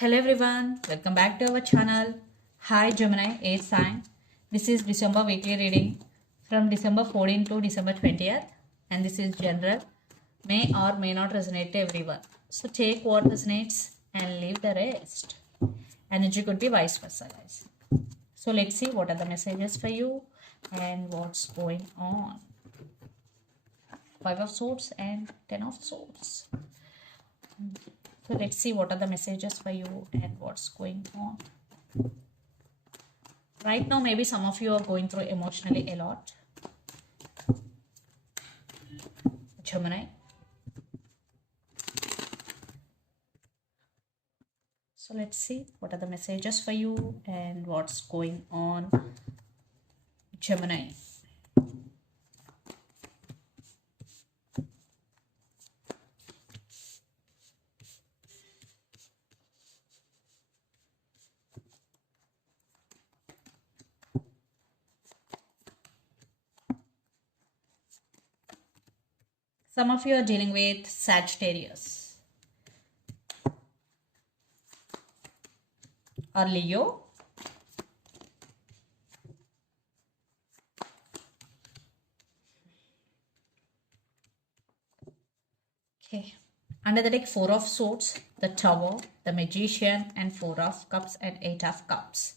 Hello everyone, welcome back to our channel. Hi Gemini, 8th sign. This is December weekly reading from December 14 to December 20th, and this is general. May or may not resonate to everyone. So take what resonates and leave the rest. Energy could be vice versa, guys. So let's see what are the messages for you and what's going on. Five of Swords and Ten of Swords. So let's see what are the messages for you and what's going on. Right now, maybe some of you are going through emotionally a lot. Gemini. So let's see what are the messages for you and what's going on. Gemini. Some of you are dealing with Sagittarius or Leo. Okay. Under the deck, Four of Swords, the Tower, the Magician, and Four of Cups and Eight of Cups.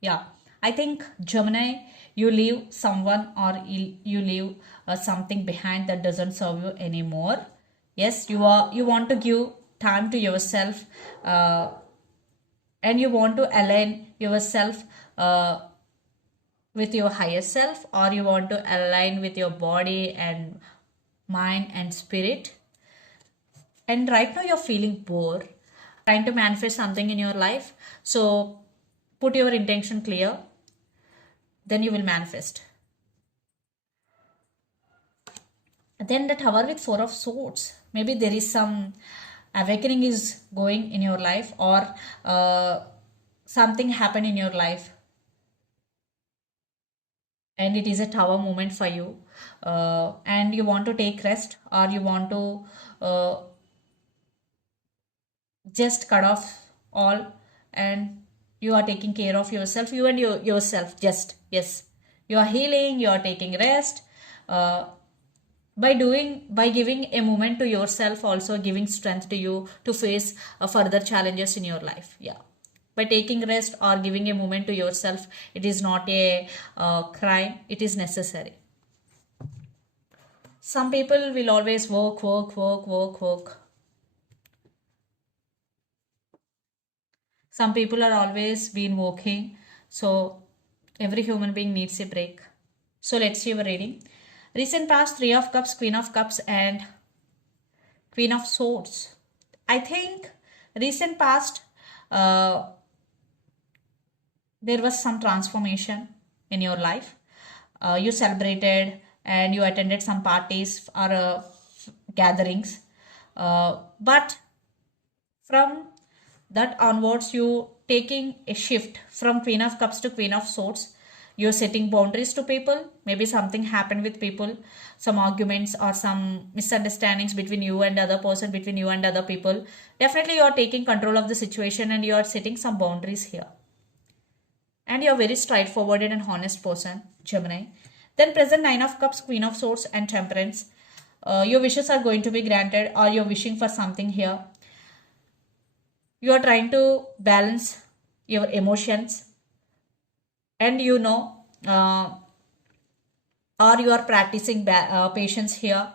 Yeah, I think Gemini, you leave someone or you leave something behind that doesn't serve you anymore. Yes, you want to give time to yourself, and you want to align yourself with your higher self, or you want to align with your body and mind and spirit. And right now you're feeling bored, trying to manifest something in your life. So put your intention clear, then you will manifest. Then the Tower with Four of Swords. Maybe there is some awakening is going in your life, or something happened in your life, and it is a tower moment for you, and you want to take rest, or you want to just cut off all, and you are taking care of yourself, you and yourself. Just, yes, you are healing, you are taking rest, by giving a moment to yourself, also giving strength to you to face further challenges in your life. Yeah, by taking rest or giving a moment to yourself, it is not a crime, it is necessary. Some people will always work. Some people are always been working, so every human being needs a break. So let's see your reading. Recent past, Three of Cups, Queen of Cups, and Queen of Swords. I think recent past, uh, there was some transformation in your life. You celebrated and you attended some parties or gatherings, but from that onwards, you taking a shift from Queen of Cups to Queen of Swords. You're setting boundaries to people. Maybe something happened with people, some arguments or some misunderstandings between you and the other person, between you and other people. Definitely you're taking control of the situation and you're setting some boundaries here. And you're very straightforward and honest person, Gemini. Then present Nine of Cups, Queen of Swords, and Temperance. Your wishes are going to be granted, or you're wishing for something here. You are trying to balance your emotions, and or you are practicing patience here,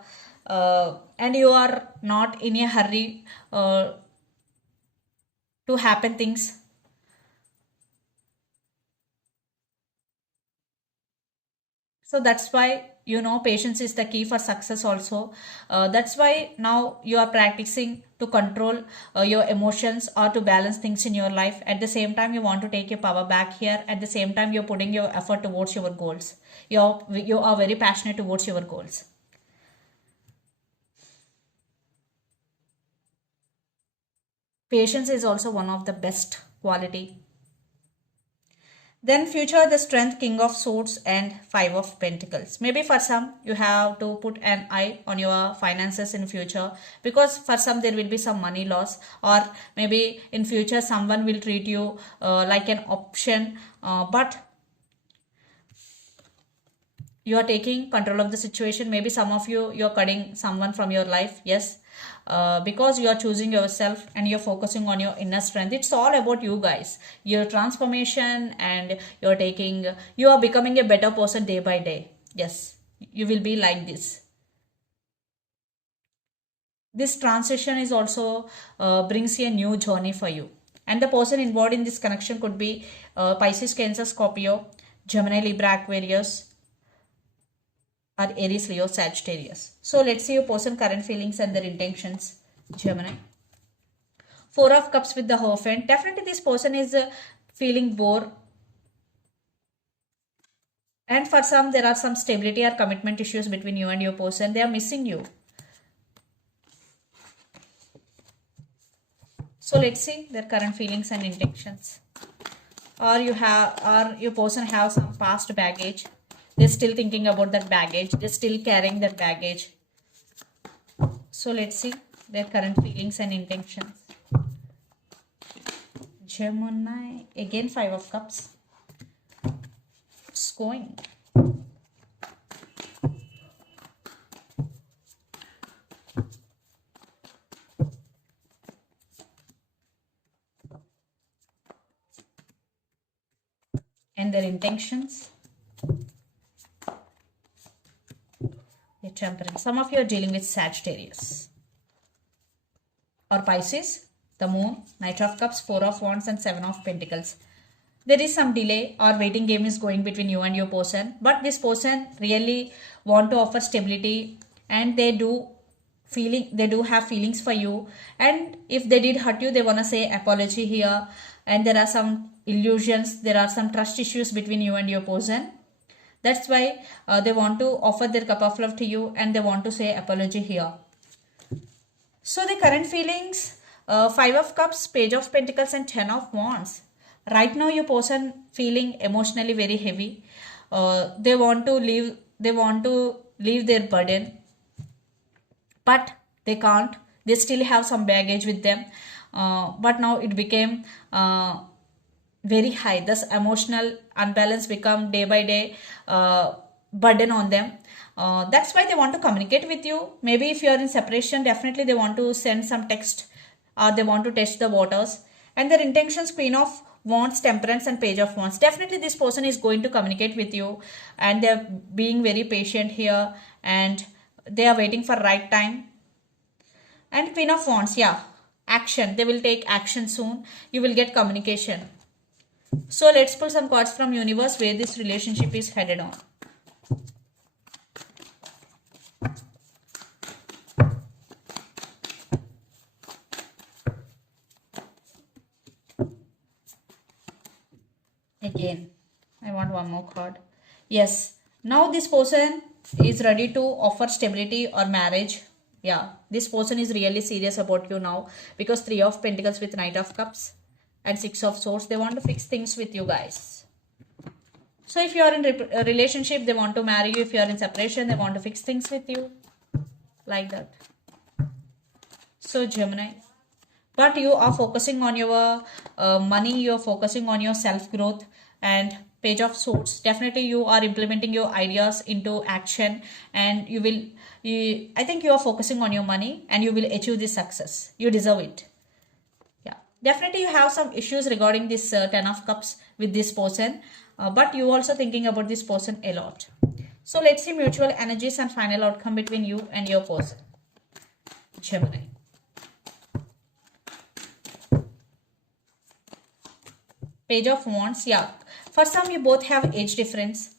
and you are not in a hurry to happen things. So that's why patience is the key for success also. That's why now you are practicing to control your emotions or to balance things in your life. At the same time, you want to take your power back here. At the same time, you're putting your effort towards your goals. You are very passionate towards your goals. Patience is also one of the best quality Then future, the strength, king of swords and five of pentacles. Maybe for some you have to put an eye on your finances in future, because for some there will be some money loss, or maybe in future someone will treat you like an option, but you are taking control of the situation. Maybe some of you're cutting someone from your life. Yes, because you are choosing yourself and you're focusing on your inner strength. It's all about you guys, your transformation, and you are becoming a better person day by day. Yes, you will be like this transition is also brings a new journey for you. And the person involved in this connection could be Pisces, Cancer, Scorpio, Gemini, Libra, Aquarius, or Aries, Leo, Sagittarius. So let's see your person current feelings and their intentions. Gemini. Four of Cups with the Hierophant. Definitely this person is feeling bored. And for some, there are some stability or commitment issues between you and your person. They are missing you. So let's see their current feelings and intentions. Or your person have some past baggage. They're still thinking about that baggage. They're still carrying that baggage. So let's see their current feelings and intentions. Gemini. Again, Five of Cups. It's going. And their intentions. The Temperance. Some of you are dealing with Sagittarius or Pisces, the Moon, Knight of Cups, Four of Wands, and Seven of Pentacles. There is some delay or waiting game is going between you and your person, but this person really want to offer stability, and they do have feelings for you. And if they did hurt you, they want to say apology here. And there are some illusions, there are some trust issues between you and your person. That's why they want to offer their cup of love to you, and they want to say apology here. So the current feelings, Five of Cups, Page of Pentacles, and Ten of Wands. Right now your person feeling emotionally very heavy. They want to leave their burden, but they can't. They still have some baggage with them. But now it became very high. This emotional unbalance become day by day burden on them. That's why they want to communicate with you. Maybe if you are in separation, definitely they want to send some text, or they want to test the waters. And their intentions, Queen of Wands, Temperance, and Page of Wands. Definitely this person is going to communicate with you, and they're being very patient here, and they are waiting for right time. And Queen of Wands, yeah, action. They will take action soon. You will get communication. So let's pull some cards from universe where this relationship is headed on. Again, I want one more card. Yes, now this person is ready to offer stability or marriage. Yeah, this person is really serious about you now, because Three of Pentacles with Knight of Cups and Six of Swords. They want to fix things with you guys. So if you are in a relationship, they want to marry you. If you are in separation, they want to fix things with you. Like that. So Gemini. But you are focusing on your money. You are focusing on your self-growth. And Page of Swords. Definitely you are implementing your ideas into action. And I think you are focusing on your money, and you will achieve this success. You deserve it. Definitely you have some issues regarding this Ten of Cups with this person, but you also thinking about this person a lot. So let's see mutual energies and final outcome between you and your person. Gemini. Page of Wands. Yeah, for some you both have age difference,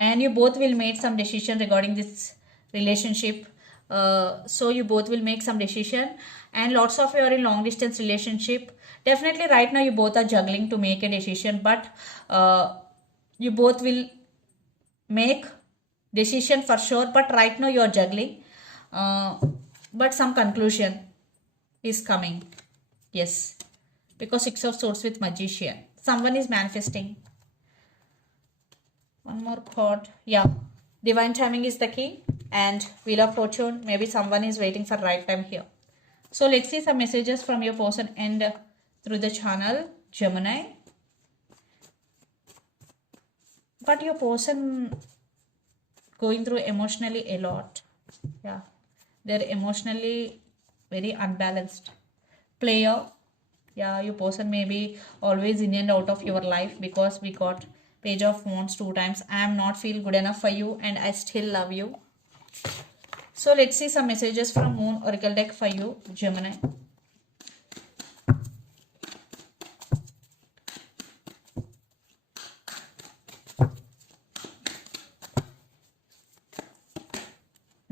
and you both will make some decision regarding this relationship. So you both will make some decision, and lots of you are in long distance relationship. Definitely right now you both are juggling to make a decision, but you both will make decision for sure, but right now you are juggling, but some conclusion is coming. Yes, because Six of Swords with Magician. Someone is manifesting. One more card. Yeah. Divine timing is the key. And Wheel of Fortune. Maybe someone is waiting for right time here. So let's see some messages from your person and through the channel, Gemini. But your person going through emotionally a lot. Yeah. They're emotionally very unbalanced. Player. Yeah, your person may be always in and out of your life because we got Page of Wands 2 times. I am not feel good enough for you and I still love you. So let's see some messages from Moon Oracle deck for you, Gemini.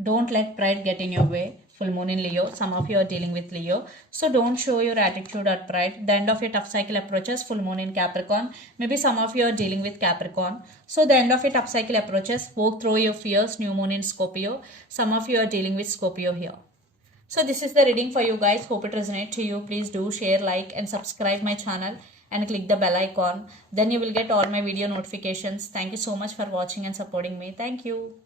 Don't let pride get in your way. Full moon in Leo. Some of you are dealing with Leo. So don't show your attitude or pride. The end of your tough cycle approaches. Full moon in Capricorn. Maybe some of you are dealing with Capricorn. So the end of your tough cycle approaches. Walk through your fears. New moon in Scorpio. Some of you are dealing with Scorpio here. So this is the reading for you guys. Hope it resonates to you. Please do share, like and subscribe my channel and click the bell icon. Then you will get all my video notifications. Thank you so much for watching and supporting me. Thank you.